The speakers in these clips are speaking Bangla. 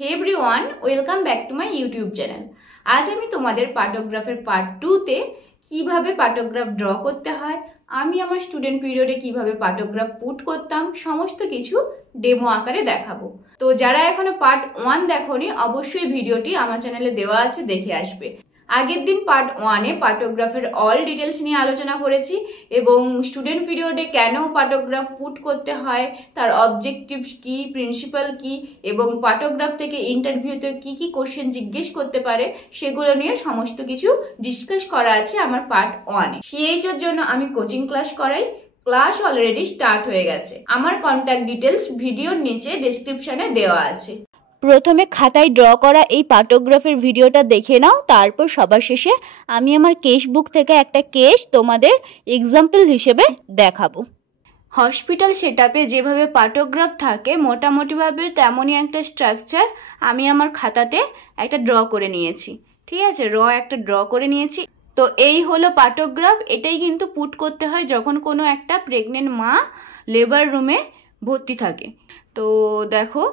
Hey everyone, welcome back to my YouTube channel. আজ আমি তোমাদের পার্টোগ্রাফের পার্ট 2তে কিভাবে পার্টোগ্রাফ ড্র করতে হয়, আমি আমার স্টুডেন্ট পিরিয়ডে কিভাবে পার্টোগ্রাফ পুট করতাম, সমস্ত কিছু ডেমো আকারে দেখাবো। তো যারা এখনো পার্ট 1 দেখোনি, অবশ্যই ভিডিওটি আমার চ্যানেলে দেওয়া আছে, দেখে আসবে। আগের দিন পার্ট 1-এ পার্টোগ্রাফের অল ডিটেলস নিয়ে আলোচনা করেছি এবং স্টুডেন্ট পিরিয়ডে কেন পার্টোগ্রাফ পুট করতে হয়, তার অবজেক্টিভস কি, প্রিন্সিপাল কি এবং পার্টোগ্রাফ থেকে ইন্টারভিউতে কি কি কোশ্চেন জিজ্ঞেস করতে পারে সেগুলো নিয়ে সমস্ত কিছু ডিসকাস করা আছে আমার পার্ট 1-এ। সিএইচের জন্য আমি কোচিং ক্লাস করাই, ক্লাস অলরেডি স্টার্ট হয়ে গেছে। আমার কন্ট্যাক্ট ডিটেলস ভিডিওর নিচে ডেসক্রিপশনে দেওয়া আছে। প্রথমে খাতায় ড্র করা এই পার্টোগ্রাফের ভিডিওটা দেখে নাও, তারপর সবার শেষে আমি আমার কেস বুক থেকে একটা কেস তোমাদের এক্সাম্পল হিসেবে দেখাবো। হসপিটাল সেটআপে যেভাবে পার্টোগ্রাফ থাকে মোটামুটিভাবে তেমনই একটা স্ট্রাকচার আমি আমার খাতাতে একটা ড্র করে নিয়েছি। ঠিক আছে, একটা ড্র করে নিয়েছি। তো এই হলো পার্টোগ্রাফ। এটাই কিন্তু পুট করতে হয় যখন কোনো একটা প্রেগনেন্ট মা লেবার রুমে ভর্তি থাকে। তো দেখো,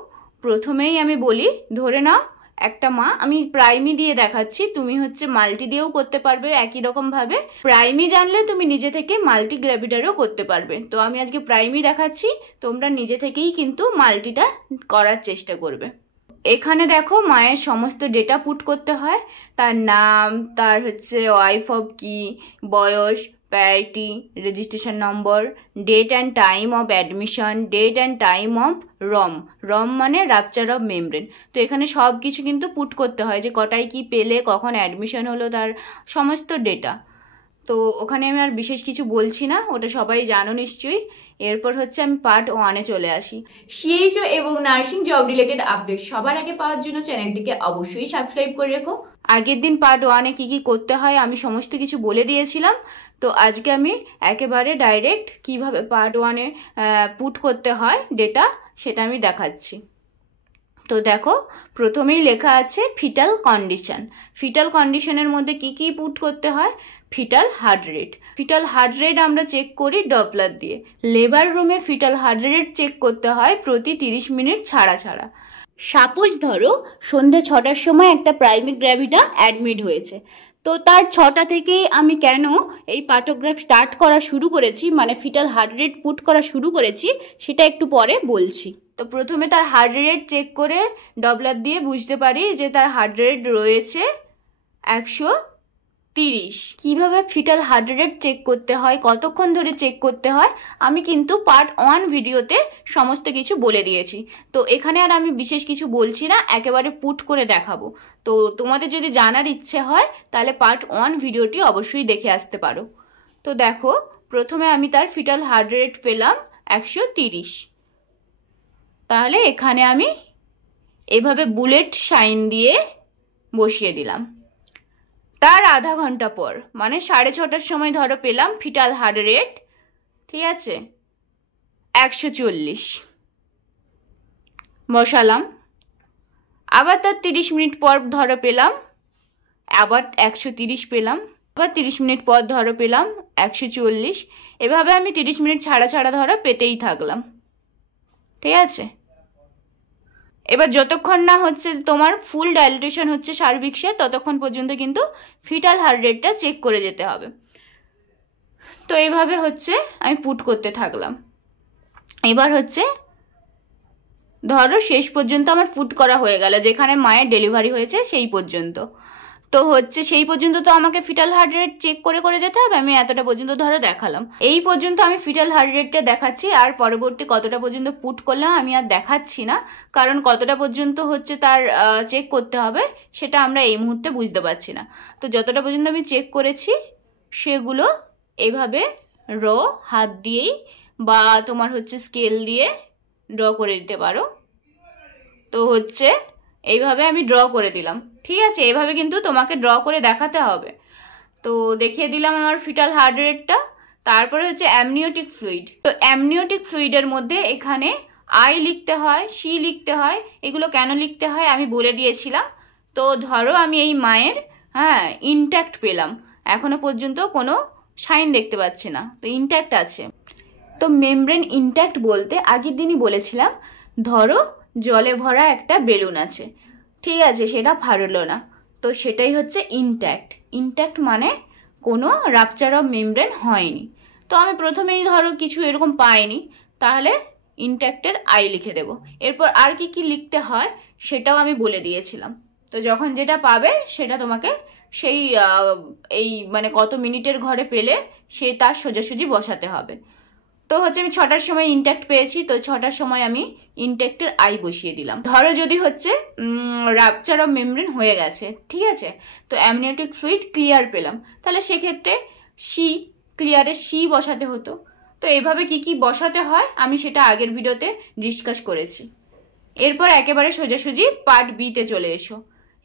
প্রথমেই আমি বলি, ধরে নাও একটা মা, আমি প্রাইমি দিয়ে দেখাচ্ছি, তুমি হচ্ছে মাল্টি দিয়েও করতে পারবে একই রকম ভাবে। প্রাইমি জানলে তুমি নিজে থেকে মাল্টি গ্র্যাভিডারও করতে পারবে। তো আমি আজকে প্রাইমি দেখাচ্ছি, তোমরা নিজে থেকেই কিন্তু মাল্টিটা করার চেষ্টা করবে। এখানে দেখো মায়ের সমস্ত ডেটা পুট করতে হয়, তার নাম, তার হচ্ছে ওয়াইফ অফ কি, বয়স, parity, registration number, date and time of admission, date and time of ROM মানে রাপচার অফ মেমব্রেন। তো এখানে সব কিছু কিন্তু পুট করতে হয়, যে কটায় কি পেলে, কখন অ্যাডমিশন হলো, তার সমস্ত ডেটা। তো ওখানে আমি আর বিশেষ কিছু বলছি না, ওটা সবাই জানো নিশ্চয়ই। এরপর হচ্ছে আমি পার্ট 1-এ চলে আসি। সিএইচও এবং নার্সিং জব রিলেটেড আপডেট সবার আগে পাওয়ার জন্য চ্যানেলটিকে অবশ্যই সাবস্ক্রাইব করে রেখো। আগের দিন পার্ট 1-এ কি কি করতে হয় আমি সমস্ত কিছু বলে দিয়েছিলাম। তো আজকে আমি একেবারে ডাইরেক্ট কিভাবে পার্ট 1-এ পুট করতে হয় ডেটা, সেটা আমি দেখাচ্ছি। তো দেখো, প্রথমেই লেখা আছে ফিটাল কন্ডিশন। ফিটাল কন্ডিশনের মধ্যে কি কি পুট করতে হয়? Fetal heart rate. Fetal heart rate আমরা চেক করি ডপলার দিয়ে। লেবার রুমে ফিটাল হার্ট রেট চেক করতে হয় প্রতি 30 মিনিট ছাড়া ছাড়া। সাপোজ ধরো সন্ধ্যে 6টার সময় একটা প্রাইমি গ্র্যাভিডা অ্যাডমিট হয়েছে, তো তার 6টা থেকেই আমি কেন এই পার্টোগ্রাফ স্টার্ট করা শুরু করেছি, মানে ফিটাল হার্ট রেট পুট করা শুরু করেছি, সেটা একটু পরে বলছি। তো প্রথমে তার হার্ট রেট চেক করে ডপলার দিয়ে বুঝতে পারি যে তার হার্ট রেট রয়েছে 130। কিভাবে ফিটাল হার্ট রেট চেক করতে হয়, কতক্ষণ ধরে চেক করতে হয়, আমি কিন্তু পার্ট 1 ভিডিওতে সমস্ত কিছু বলে দিয়েছি। তো এখানে আর আমি বিশেষ কিছু বলছি না, একেবারে পুট করে দেখাবো। তো তোমাদের যদি জানার ইচ্ছে হয় তাহলে পার্ট 1 ভিডিওটি অবশ্যই দেখে আসতে পারো। তো দেখো, প্রথমে আমি তার ফিটাল হার্ট রেট পেলাম 130। তাহলে এখানে আমি এভাবে বুলেট সাইন দিয়ে বসিয়ে দিলাম। তার আধা ঘন্টা পর মানে 6:30টার সময় ধরো পেলাম ফিটাল হার্ট রেট, ঠিক আছে, 140 বসালাম। আবার তার 30 মিনিট পর ধরো পেলাম আবার 130 পেলাম, আবার 30 মিনিট পর ধরো পেলাম 140। এভাবে আমি 30 মিনিট ছাড়া ছাড়া ধরো পেতেই থাকলাম, ঠিক আছে। এবার যতক্ষণ না হচ্ছে তোমার ফুল ডাইলেটেশন হচ্ছে সার্ভিক্সে, ততক্ষণ পর্যন্ত কিন্তু ফিটাল হার্ট রেটটা চেক করে যেতে হবে। তো এইভাবে হচ্ছে আমি পুট করতে থাকলাম। এবার হচ্ছে ধরো শেষ পর্যন্ত আমার পুট করা হয়ে গেল, যেখানে মায়ের ডেলিভারি হয়েছে সেই পর্যন্ত। তো হচ্ছে সেই পর্যন্ত তো আমাকে ফিটাল হার্ট রেট চেক করে করে যেতে হবে। আমি এতটা পর্যন্ত ধরো দেখালাম, এই পর্যন্ত আমি ফিটাল হার্ট রেটটা দেখাচ্ছি, আর পরবর্তী কতটা পর্যন্ত পুট করলাম আমি আর দেখাচ্ছি না, কারণ কতটা পর্যন্ত হচ্ছে তার চেক করতে হবে সেটা আমরা এই মুহূর্তে বুঝতে পারছি না। তো যতটা পর্যন্ত আমি চেক করেছি সেগুলো এইভাবে হাত দিয়েই বা তোমার হচ্ছে স্কেল দিয়ে ড্র করে দিতে পারো। তো হচ্ছে এইভাবে আমি ড্র করে দিলাম, ঠিক আছে। এইভাবে কিন্তু তোমাকে ড্র করে দেখাতে হবে। তো দেখিয়ে দিলাম আমার ফিটাল হার্ট রেটটা। তারপরে হচ্ছে অ্যামনিওটিক ফ্লুইড। তো অ্যামনিওটিক ফ্লুইডের মধ্যে এখানে আই লিখতে হয়, সি লিখতে হয়। এগুলো কেন লিখতে হয় আমি বলে দিয়েছিলাম। তো ধরো আমি এই মায়ের ইনট্যাক্ট পেলাম, এখনো পর্যন্ত কোনো সাইন দেখতে পাচ্ছি না, তো ইনট্যাক্ট আছে। তো মেমব্রেন ইনট্যাক্ট বলতে আগের দিনই বলেছিলাম, ধরো জলে ভরা একটা বেলুন আছে, ঠিক আছে, সেটা ফাটলো না, তো সেটাই হচ্ছে ইনট্যাক্ট। ইনট্যাক্ট মানে কোনো রাপচার অফ মেমব্রেন হয়নি। তো আমি প্রথমেই ধরো কিছু এরকম পাইনি, তাহলে ইনট্যাক্টের আই লিখে দেব। এরপর আর কি কি লিখতে হয় সেটাও আমি বলে দিয়েছিলাম। তো যখন যেটা পাবে সেটা তোমাকে সেই এই মানে কত মিনিটের ঘরে পেলে সে তার সোজাসুজি বসাতে হবে। তো হচ্ছে আমি 6টার সময় ইনট্যাক্ট পেয়েছি, তো 6টার সময় আমি ইনট্যাক্টের আই বসিয়ে দিলাম। ধরো যদি হচ্ছে রাপচার অফ মেমব্রেন হয়ে গেছে, ঠিক আছে, তো অ্যামনিওটিক ফ্লুইড ক্লিয়ার পেলাম, তাহলে সেক্ষেত্রে সি, ক্লিয়ারে সি বসাতে হতো। তো এইভাবে কি কি বসাতে হয় আমি সেটা আগের ভিডিওতে ডিসকাস করেছি। এরপর একেবারে সোজাসুজি পার্ট বিতে চলে এসো।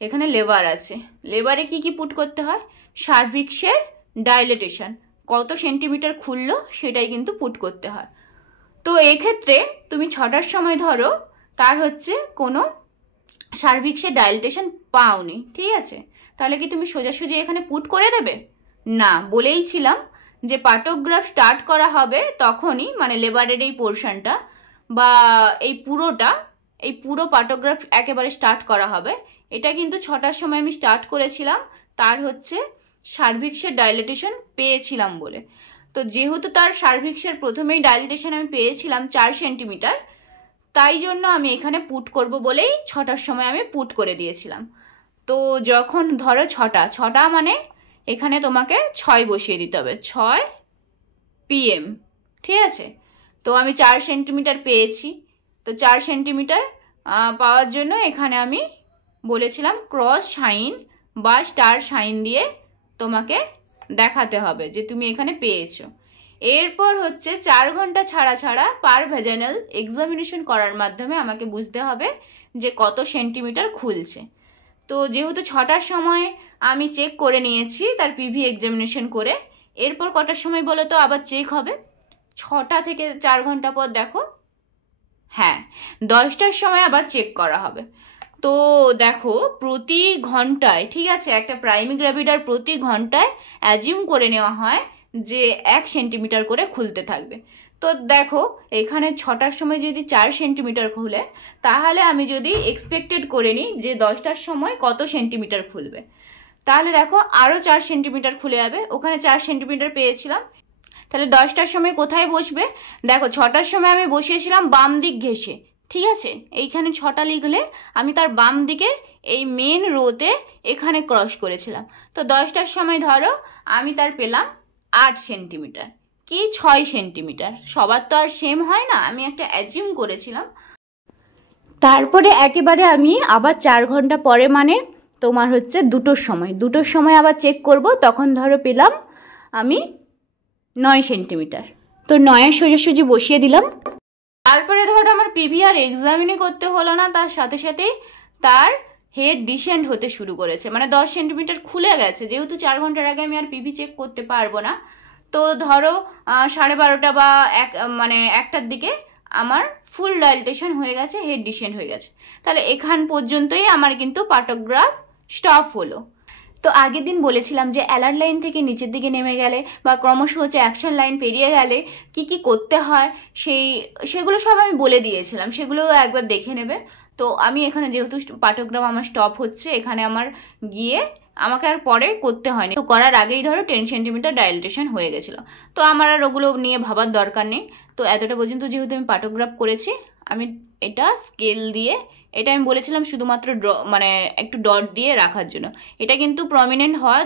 এখানে লেবার আছে, লেবারে কি কি পুট করতে হয়, সার্ভিক্সের ডাইলেটেশন কত সেন্টিমিটার খুললো সেটাই কিন্তু পুট করতে হয়। তো এক্ষেত্রে তুমি 6টার সময় ধরো তার হচ্ছে কোনো সার্ভিক্সের ডাইলেটেশন পাওনি, ঠিক আছে, তাহলে কি তুমি সোজাসুজি এখানে পুট করে দেবে? না, বলেইছিলাম যে পার্টোগ্রাফ স্টার্ট করা হবে তখনই, মানে লেবারের এই পোর্শনটা বা এই পুরো পার্টোগ্রাফ একেবারে স্টার্ট করা হবে। এটা কিন্তু 6টার সময় আমি স্টার্ট করেছিলাম, তার হচ্ছে সার্ভিক্সের ডাইলেটেশন পেয়েছিলাম বলে। তো যেহেতু তার সার্ভিক্সের প্রথমেই ডাইলেটেশন আমি পেয়েছিলাম 4 সেন্টিমিটার, তাই জন্য আমি এখানে পুট করব বলেই 6টার সময় আমি পুট করে দিয়েছিলাম। তো যখন ধরো 6টা মানে এখানে তোমাকে 6 বসিয়ে দিতে হবে, 6 PM, ঠিক আছে। তো আমি 4 সেন্টিমিটার পেয়েছি, তো 4 সেন্টিমিটার পাওয়ার জন্য এখানে আমি বলেছিলাম ক্রস সাইন বা স্টার সাইন দিয়ে তোমাকে দেখাতে হবে যে তুমি এখানে পেয়েছো। এরপর হচ্ছে 4 ঘন্টা ছাড়া ছাড়া পার ভ্যাজানাল এক্সামিনেশন করার মাধ্যমে আমাকে বুঝতে হবে যে কত সেন্টিমিটার খুলছে। তো যেহেতু 6টার সময় আমি চেক করে নিয়েছি তার পিভি এক্সামিনেশন করে, এরপর কটার সময় বলো তো আবার চেক হবে? 6টা থেকে 4 ঘন্টা পর দেখো, হ্যাঁ 10টার সময় আবার চেক করা হবে। তো দেখো প্রতি ঘন্টায়, ঠিক আছে, একটা প্রাইমি গ্র্যাভিডার প্রতি ঘন্টায় অ্যাজিউম করে নেওয়া হয় যে 1 সেন্টিমিটার করে খুলতে থাকবে। তো দেখো এখানে 6টার সময় যদি 4 সেন্টিমিটার খুলে, তাহলে আমি যদি এক্সপেক্টেড করে নিই যে 10টার সময় কত সেন্টিমিটার খুলবে, তাহলে দেখো আরও 4 সেন্টিমিটার খুলে যাবে। ওখানে 4 সেন্টিমিটার পেয়েছিলাম, তাহলে 10টার সময় কোথায় বসবে? দেখো 6টার সময় আমি বসিয়েছিলাম বাম দিক ঘেঁষে, ঠিক আছে, এইখানে 6টা লিখলে আমি তার বাম দিকের এই মেন রোতে এখানে ক্রস করেছিলাম। তো 10টার সময় ধরো আমি তার পেলাম 8 সেন্টিমিটার কি 6 সেন্টিমিটার, সবার তো আর সেম হয় না, আমি একটা অ্যাজিউম করেছিলাম। তারপরে একেবারে আমি আবার 4 ঘন্টা পরে মানে তোমার হচ্ছে 2টোর সময় আবার চেক করব, তখন ধরো পেলাম আমি 9 সেন্টিমিটার। তো 9 সোজাসুজি বসিয়ে দিলাম। তারপরে ধরো আমার পিভি আর এক্সামিনই করতে হলো না, তার সাথে সাথেই তার হেড ডিসেন্ড হতে শুরু করেছে, মানে 10 সেন্টিমিটার খুলে গেছে। যেহেতু 4 ঘন্টার আগে আমি আর পিভি চেক করতে পারবো না, তো ধরো 12:30 বা 1টার দিকে আমার ফুল ডাইলেটেশন হয়ে গেছে, হেড ডিসেন্ড হয়ে গেছে। তাহলে এখান পর্যন্তই আমার কিন্তু পার্টোগ্রাফ স্টপ হলো। তো আগের দিন বলেছিলাম যে অ্যালার্ট লাইন থেকে নিচের দিকে নেমে গেলে বা ক্রমশ হচ্ছে অ্যাকশন লাইন পেরিয়ে গেলে কি কি করতে হয় সেগুলো সব আমি বলে দিয়েছিলাম, সেগুলো একবার দেখে নেবে। তো আমি এখানে যেহেতু পার্টোগ্রাফ আমার স্টপ হচ্ছে, এখানে আমার গিয়ে আমাকে আর পরে করতে হয়নি, তো করার আগেই ধরো 10 সেন্টিমিটার ডাইলেটেশন হয়ে গেছিলো। তো আমার আর ওগুলো নিয়ে ভাবার দরকার নেই। তো এতটা পর্যন্ত যেহেতু আমি পার্টোগ্রাফ করেছি, আমি এটা স্কেল দিয়ে, এটা আমি বলেছিলাম শুধুমাত্র মানে একটু ডট দিয়ে রাখার জন্য, এটা কিন্তু প্রমিনেন্ট হওয়া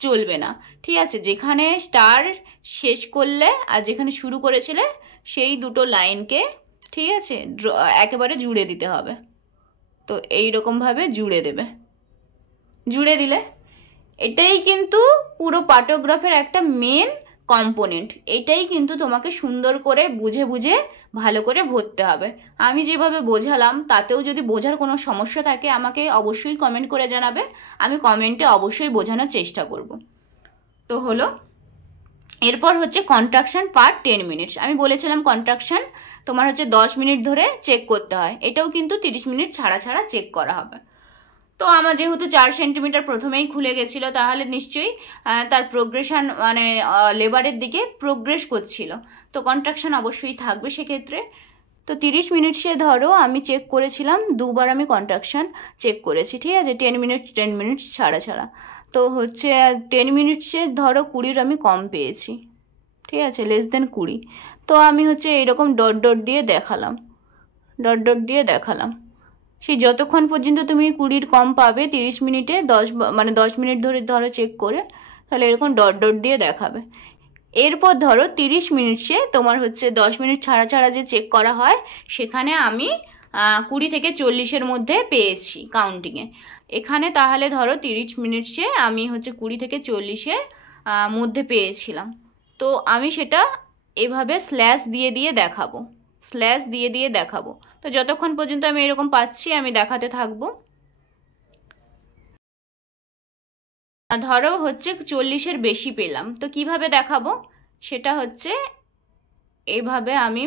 চলবে না, ঠিক আছে। যেখানে স্টার শেষ করলে আর যেখানে শুরু করেছিলে সেই দুটো লাইনকে, ঠিক আছে, একেবারে জুড়ে দিতে হবে। তো এইরকমভাবে জুড়ে দেবে, জুড়ে দিলে এটাই কিন্তু পুরো পার্টোগ্রাফের একটা মেন কম্পোনেন্ট। এটাই কিন্তু তোমাকে সুন্দর করে বুঝে বুঝে ভালো করে ভরতে হবে। আমি যেভাবে বোঝালাম তাতেও যদি বোঝার কোনো সমস্যা থাকে আমাকে অবশ্যই কমেন্ট করে জানাবে, আমি কমেন্টে অবশ্যই বোঝানোর চেষ্টা করব। তো হলো, এরপর হচ্ছে কন্ট্রাকশন পার 10 মিনিটস। আমি বলেছিলাম কন্ট্রাকশন তোমার হচ্ছে 10 মিনিট ধরে চেক করতে হয়, এটাও কিন্তু 30 মিনিট ছাড়া ছাড়া চেক করা হবে। তো আমার যেহেতু 4 সেন্টিমিটার প্রথমেই খুলে গেছিলো, তাহলে নিশ্চয়ই তার প্রোগ্রেশন মানে লেবারের দিকে প্রোগ্রেস করছিল, তো কন্ট্রাকশন অবশ্যই থাকবে সেক্ষেত্রে। তো 30 মিনিটসে ধরো আমি চেক করেছিলাম, দুবার আমি কন্ট্রাকশন চেক করেছি, ঠিক আছে, 10 মিনিটস ছাড়া ছাড়া। তো হচ্ছে 10 মিনিটসে ধরো 20 আমি কম পেয়েছি, ঠিক আছে, লেস দেন 20। তো আমি হচ্ছে এরকম ডট ডট দিয়ে দেখালাম, ডট ডট দিয়ে দেখালাম। সেই যতক্ষণ পর্যন্ত তুমি 20 কম পাবে 30 মিনিটে 10 মিনিট ধরে ধরো চেক করে, তাহলে এরকম ডট ডট দিয়ে দেখাবে। এরপর ধরো 30 মিনিটসে তোমার হচ্ছে 10 মিনিট ছাড়া ছাড়া যে চেক করা হয়, সেখানে আমি 20 থেকে 40-এর মধ্যে পেয়েছি কাউন্টিংয়ে। এখানে তাহলে ধরো 30 মিনিটসে আমি হচ্ছে 20 থেকে 40-এর মধ্যে পেয়েছিলাম। তো আমি সেটা এভাবে স্ল্যাশ দিয়ে দিয়ে দেখাবো, স্ল্যাশ দিয়ে দিয়ে দেখাবো। তো যতক্ষণ পর্যন্ত আমি এরকম পাচ্ছি আমি দেখাতে থাকবো। ধরো হচ্ছে 40-এর বেশি পেলাম, তো কিভাবে দেখাবো সেটা হচ্ছে এইভাবে। আমি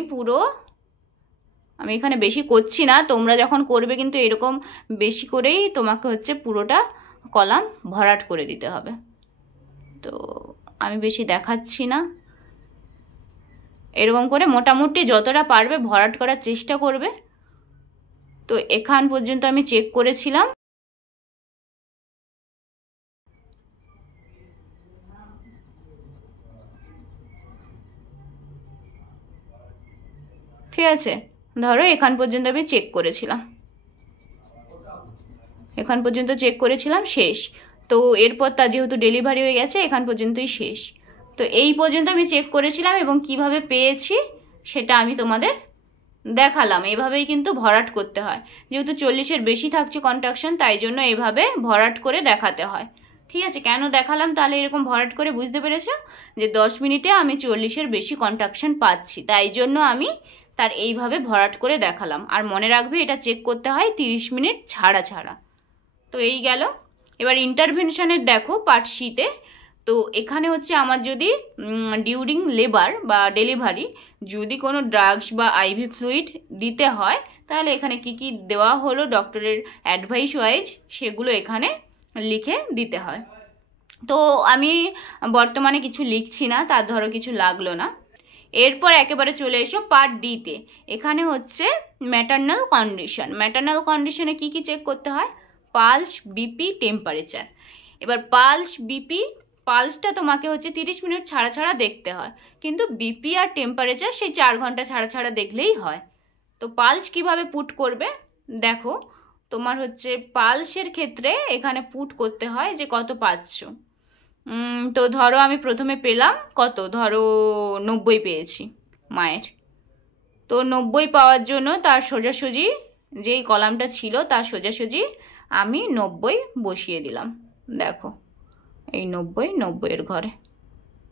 এখানে বেশি করছি না, তোমরা যখন করবে কিন্তু এরকম বেশি করেই তোমাকে হচ্ছে পুরোটা কলাম ভরাট করে দিতে হবে। তো আমি বেশি দেখাচ্ছি না, এরকম করে মোটামুটি যতটা পারবে ভরাট করার চেষ্টা করবে। তো এখান পর্যন্ত আমি চেক করেছিলাম। ঠিক আছে, ধরো এখান পর্যন্ত আমি চেক করেছিলাম, এখান পর্যন্ত চেক করেছিলাম, শেষ। তো এরপর তা যেহেতু ডেলিভারি হয়ে গেছে এখান পর্যন্তই শেষ। তো এই পর্যন্ত আমি চেক করেছিলাম এবং কিভাবে পেয়েছি সেটা আমি তোমাদের দেখালাম। এভাবেই কিন্তু ভরাট করতে হয়, যেহেতু 40-এর বেশি থাকছে কন্ট্রাকশন, তাই জন্য এভাবে ভরাট করে দেখাতে হয়। ঠিক আছে, কেন দেখালাম তাহলে এরকম ভরাট করে, বুঝতে পেরেছো যে 10 মিনিটে আমি 40-এর বেশি কন্ট্রাকশন পাচ্ছি, তাই জন্য আমি তার এইভাবে ভরাট করে দেখালাম। আর মনে রাখবে এটা চেক করতে হয় 30 মিনিট ছাড়া ছাড়া। তো এই গেল। এবার ইন্টারভেনশনের দেখো পার্ট সিতে। তো এখানে হচ্ছে আমার যদি ডিউরিং লেবার বা ডেলিভারি যদি কোনো ড্রাগস বা আইভি ফ্লুইড দিতে হয়, তাহলে এখানে কি কি দেওয়া হলো ডক্টরের অ্যাডভাইস ওয়াইজ সেগুলো এখানে লিখে দিতে হয়। তো আমি বর্তমানে কিছু লিখছি না, তার ধরো কিছু লাগলো না। এরপর একেবারে চলে এসো পার্ট ডিতে। এখানে হচ্ছে ম্যাটারনাল কন্ডিশন। ম্যাটারনাল কন্ডিশনে কি কি চেক করতে হয়? Pulse, BP, temperature. এবার পালস, বিপি, পালসটা তোমাকে হচ্ছে 30 মিনিট ছাড়া ছাড়া দেখতে হয়, কিন্তু বিপি আর টেম্পারেচার সেই 4 ঘন্টা ছাড়া ছাড়া দেখলেই হয়। তো পালস কিভাবে পুট করবে দেখো, তোমার হচ্ছে পালসের ক্ষেত্রে এখানে পুট করতে হয় যে কত পাচ্ছ। তো ধরো আমি প্রথমে পেলাম কত, ধরো 90 পেয়েছি মায়ের। তো 90 পাওয়ার জন্য তার সোজাসুজি যেই কলামটা ছিল তার সোজাসুজি আমি 90 বসিয়ে দিলাম। দেখো এই 90-90-এর ঘরে,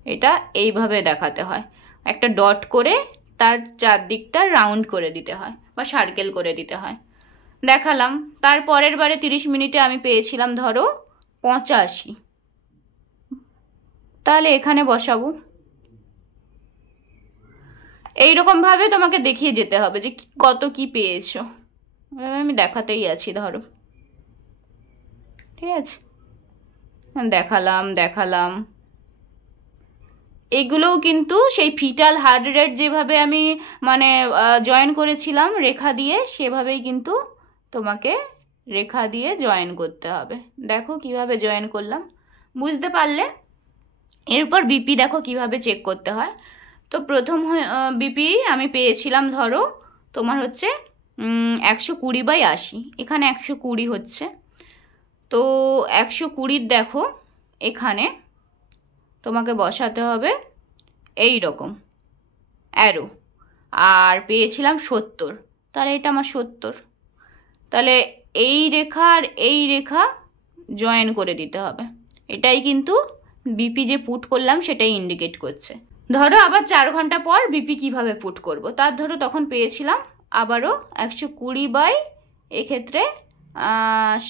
এটা এইভাবে দেখাতে হয়। একটা ডট করে তার চারদিকটা রাউন্ড করে দিতে হয় বা সার্কেল করে দিতে হয়। দেখালাম। তার পরের বারে 30 মিনিটে আমি পেয়েছিলাম ধরো 85, তাহলে এখানে বসাবো। এইরকমভাবে তোমাকে দেখিয়ে যেতে হবে যে কত কি পেয়েছো। আমি দেখাতেই আছি, ধরো, ঠিক আছে, দেখালাম। এগুলোও কিন্তু সেই ফিটাল হার্ট রেট যেভাবে আমি মানে জয়েন করেছিলাম রেখা দিয়ে, সেভাবেই কিন্তু তোমাকে রেখা দিয়ে জয়েন করতে হবে। দেখো কিভাবে জয়েন করলাম, বুঝতে পারলে? এরপর বিপি দেখো কিভাবে চেক করতে হয়। তো প্রথম বিপি আমি পেয়েছিলাম ধরো তোমার হচ্ছে 120/80, এখানে 120 হচ্ছে। তো 120 দেখো এখানে তোমাকে বসাতে হবে এই রকম অ্যারো, আর পেয়েছিলাম 70, তাহলে এটা আমার 70। তাহলে এই রেখা আর এই রেখা জয়েন করে দিতে হবে। এটাই কিন্তু বিপি যে পুট করলাম সেটাই ইন্ডিকেট করছে। ধরো আবার 4 ঘন্টা পর বিপি কিভাবে পুট করব, তার ধরো তখন পেয়েছিলাম আবারও 120 এক্ষেত্রে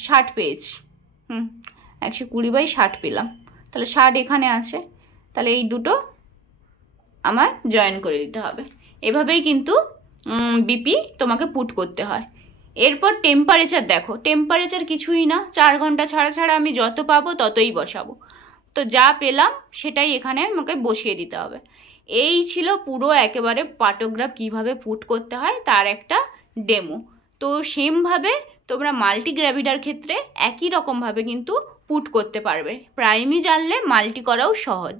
60 পেয়েছি। 120/60 পেলাম, তাহলে 60 এখানে আছে, তাহলে এই দুটো আমার জয়েন করে দিতে হবে। এভাবেই কিন্তু বিপি তোমাকে পুট করতে হয়। এরপর টেম্পারেচার দেখো, টেম্পারেচার কিছুই না, 4 ঘন্টা ছাড়া ছাড়া আমি যত পাবো ততই বসাবো। তো যা পেলাম সেটাই এখানে আমাকে বসিয়ে দিতে হবে। এই ছিল পুরো একেবারে পাটোগ্রাফ কিভাবে পুট করতে হয় তার একটা ডেমো। তো সেমভাবে তোমরা মাল্টি গ্র্যাভিডার ক্ষেত্রে একই রকমভাবে কিন্তু পুট করতে পারবে। প্রাইমই জানলে মাল্টি করাও সহজ।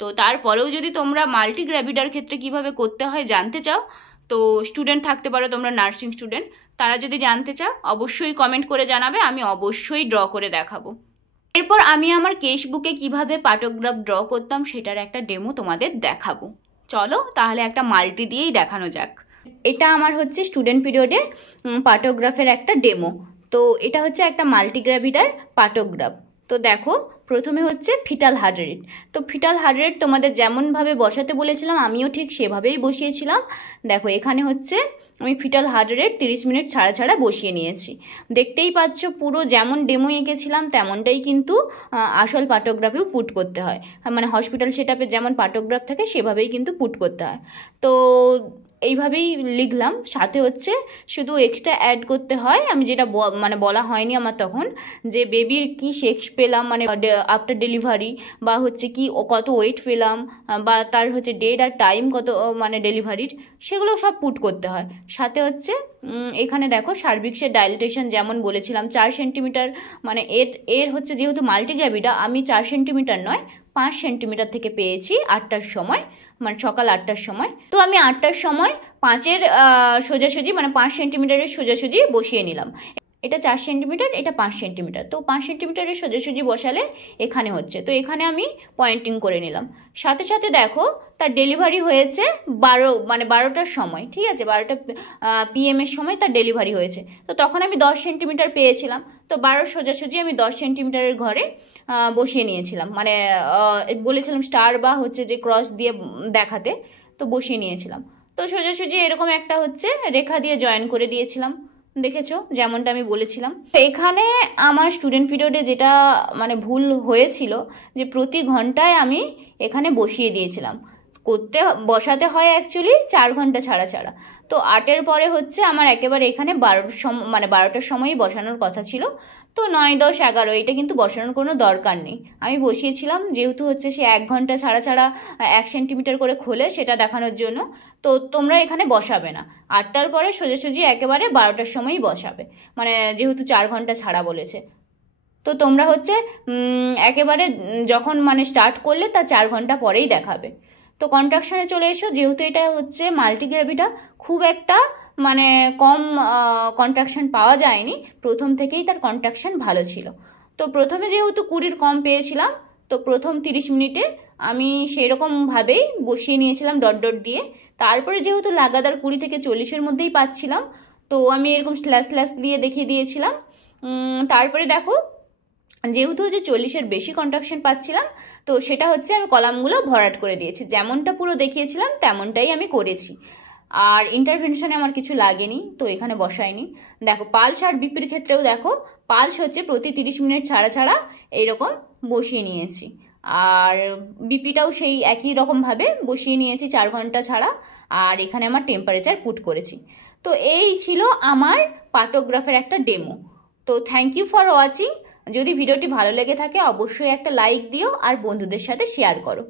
তো তারপরেও যদি তোমরা মাল্টি গ্র্যাভিডার ক্ষেত্রে কিভাবে করতে হয় জানতে চাও, তো স্টুডেন্ট থাকতে পারো তোমরা নার্সিং স্টুডেন্ট, তারা যদি জানতে চাও অবশ্যই কমেন্ট করে জানাবে, আমি অবশ্যই ড্র করে দেখাবো। এরপর আমি আমার কেস বুকে কীভাবে পাটোগ্রাফ ড্র করতাম সেটার একটা ডেমো তোমাদের দেখাবো। চলো তাহলে একটা মাল্টি দিয়েই দেখানো যাক। এটা আমার হচ্ছে স্টুডেন্ট পিরিয়ডে পাটোগ্রাফের একটা ডেমো। তো এটা হচ্ছে একটা মাল্টিগ্র্যাভিডার পাটোগ্রাফ। তো দেখো প্রথমে হচ্ছে ফিটাল হার্ট রেট। তো ফিটাল হার্ট রেট তোমাদের যেমনভাবে বসাতে বলেছিলাম আমিও ঠিক সেভাবেই বসিয়েছিলাম। দেখো এখানে হচ্ছে আমি ফিটাল হার্ট রেট 30 মিনিট ছাড়া ছাড়া বসিয়ে নিয়েছি। দেখতেই পাচ্ছ পুরো যেমন ডেমো এঁকেছিলাম তেমনটাই কিন্তু আসল পাটোগ্রাফেও পুট করতে হয়। মানে হসপিটাল সেটআপে যেমন পাটোগ্রাফ থাকে সেভাবেই কিন্তু পুট করতে হয়। তো এইভাবেই লিখলাম। সাথে হচ্ছে শুধু এক্সট্রা অ্যাড করতে হয়, আমি যেটা মানে বলা হয়নি আমার তখন, যে বেবির কি সেক্স পেলাম মানে আফটার ডেলিভারি, বা হচ্ছে কি কত ওয়েট পেলাম, বা তার হচ্ছে ডেট আর টাইম কত মানে ডেলিভারির, সেগুলো সব পুট করতে হয়। সাথে হচ্ছে এখানে দেখো সার্ভিক্সের ডাইলেটেশন যেমন বলেছিলাম 4 সেন্টিমিটার, মানে এর হচ্ছে যেহেতু মাল্টিগ্র্যাভিডা আমি 4 সেন্টিমিটার নয় 5 সেন্টিমিটার থেকে পেয়েছি 8টার সময়, মানে সকাল 8টার সময়। তো আমি 8টার সময় 5-এর সোজাসুজি মানে 5 সেন্টিমিটারের সোজাসুজি বসিয়ে নিলাম। এটা 4 সেন্টিমিটার, এটা 5 সেন্টিমিটার। তো 5 সেন্টিমিটারের সোজাসুজি বসালে এখানে হচ্ছে, তো এখানে আমি পয়েন্টিং করে নিলাম। সাথে সাথে দেখো তার ডেলিভারি হয়েছে 12টার সময়, ঠিক আছে, 12টা PM এর সময় তার ডেলিভারি হয়েছে। তো তখন আমি 10 সেন্টিমিটার পেয়েছিলাম। তো 12 সোজাসুজি আমি 10 সেন্টিমিটারের ঘরে বসিয়ে নিয়েছিলাম, মানে বলেছিলাম স্টার বা হচ্ছে যে ক্রস দিয়ে দেখাতে, তো বসিয়ে নিয়েছিলাম। তো সোজাসুজি এরকম একটা হচ্ছে রেখা দিয়ে জয়েন করে দিয়েছিলাম, দেখেছো যেমনটা আমি বলেছিলাম। এখানে আমার স্টুডেন্ট পিরিয়ডে যেটা মানে ভুল হয়েছিল যে প্রতি ঘন্টায় আমি এখানে বসিয়ে দিয়েছিলাম। বসাতে হয় অ্যাকচুয়ালি 4 ঘন্টা ছাড়া ছাড়া। তো 8-এর পরে হচ্ছে আমার একেবারে এখানে 12টার সময়ই বসানোর কথা ছিল। তো 9, 10, 11 এটা কিন্তু বসানোর কোনো দরকার নেই, আমি বসিয়েছিলাম যেহেতু হচ্ছে সে 1 ঘন্টা ছাড়া ছাড়া 1 সেন্টিমিটার করে খোলে সেটা দেখানোর জন্য। তো তোমরা এখানে বসাবে না, 8টার পরে সোজাসুজি একেবারে 12টার সময়ই বসাবে, মানে যেহেতু 4 ঘন্টা ছাড়া বলেছে। তো তোমরা হচ্ছে একেবারে যখন মানে স্টার্ট করলে তার 4 ঘন্টা পরেই দেখাবে। তো কন্ট্রাকশানে চলে এসো, যেহেতু এটা হচ্ছে মাল্টিগ্র্যাভিডা খুব একটা মানে কম কন্ট্রাকশান পাওয়া যায়নি, প্রথম থেকেই তার কন্ট্রাকশান ভালো ছিল। তো প্রথমে যেহেতু 20 কম পেয়েছিলাম, তো প্রথম 30 মিনিটে আমি সেরকমভাবেই বসিয়ে নিয়েছিলাম ডট ডট দিয়ে। তারপরে যেহেতু লাগাতার 20 থেকে 40-এর মধ্যেই পাচ্ছিলাম, তো আমি এরকম স্ল্যাশ স্ল্যাশ দিয়ে দেখিয়ে দিয়েছিলাম। তারপরে দেখো যেহেতু হচ্ছে 40-এর বেশি কন্ট্রাকশন পাচ্ছিলাম, তো সেটা হচ্ছে আমি কলামগুলো ভরাট করে দিয়েছি, যেমনটা পুরো দেখিয়েছিলাম তেমনটাই আমি করেছি। আর ইন্টারভেনশনে আমার কিছু লাগেনি, তো এখানে বসাইনি। দেখো পালস আর বিপির ক্ষেত্রেও দেখো পালস হচ্ছে প্রতি 30 মিনিট ছাড়া ছাড়া এইরকম বসিয়ে নিয়েছি, আর বিপিটাও সেই একই রকমভাবে বসিয়ে নিয়েছি 4 ঘন্টা ছাড়া। আর এখানে আমার টেম্পারেচার পুট করেছি। তো এই ছিল আমার পাটোগ্রাফের একটা ডেমো। তো থ্যাংক ইউ ফর ওয়াচিং। যদি ভিডিওটি ভালো লেগে থাকে অবশ্যই একটা লাইক দিও আর বন্ধুদের সাথে শেয়ার করো।